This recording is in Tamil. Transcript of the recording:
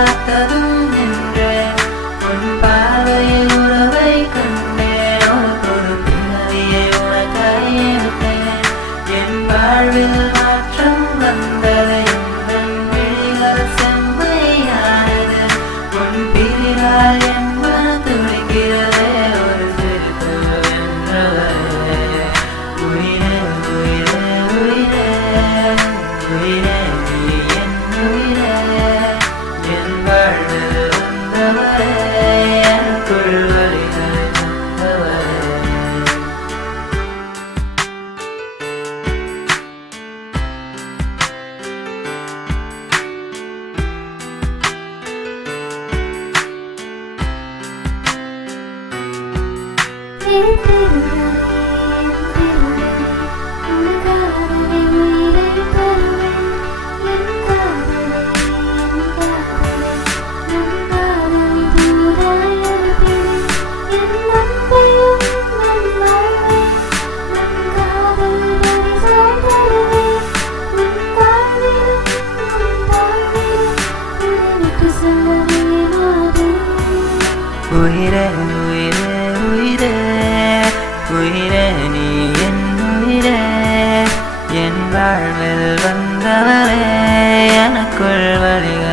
பார்த்ததும் நின்றேன் உன் பார்வையில் உறவை கண்டேன் ஒரு பிறவியை உனக்காய் எடுத்தேன் என் வாழ்வில் மாற்றம் வந்தது என் விழிகள் செம்மையானது உன் பிரிவால் என் மனம் துடிக்கிறதே ஒரு சிரிப்பு வென்றவரே உயிரே உயிரே உயிரே உயிரே நீ என் உயிரே என் வாழ்வில் வந்தவரே எனக்குள் வழிகளை தந்தவரே உயிரே உயிரே உயிரே உயிரே நீ என் உயிரே என் வாழ்வில் வந்தவரே எனக்குள் வழிகள்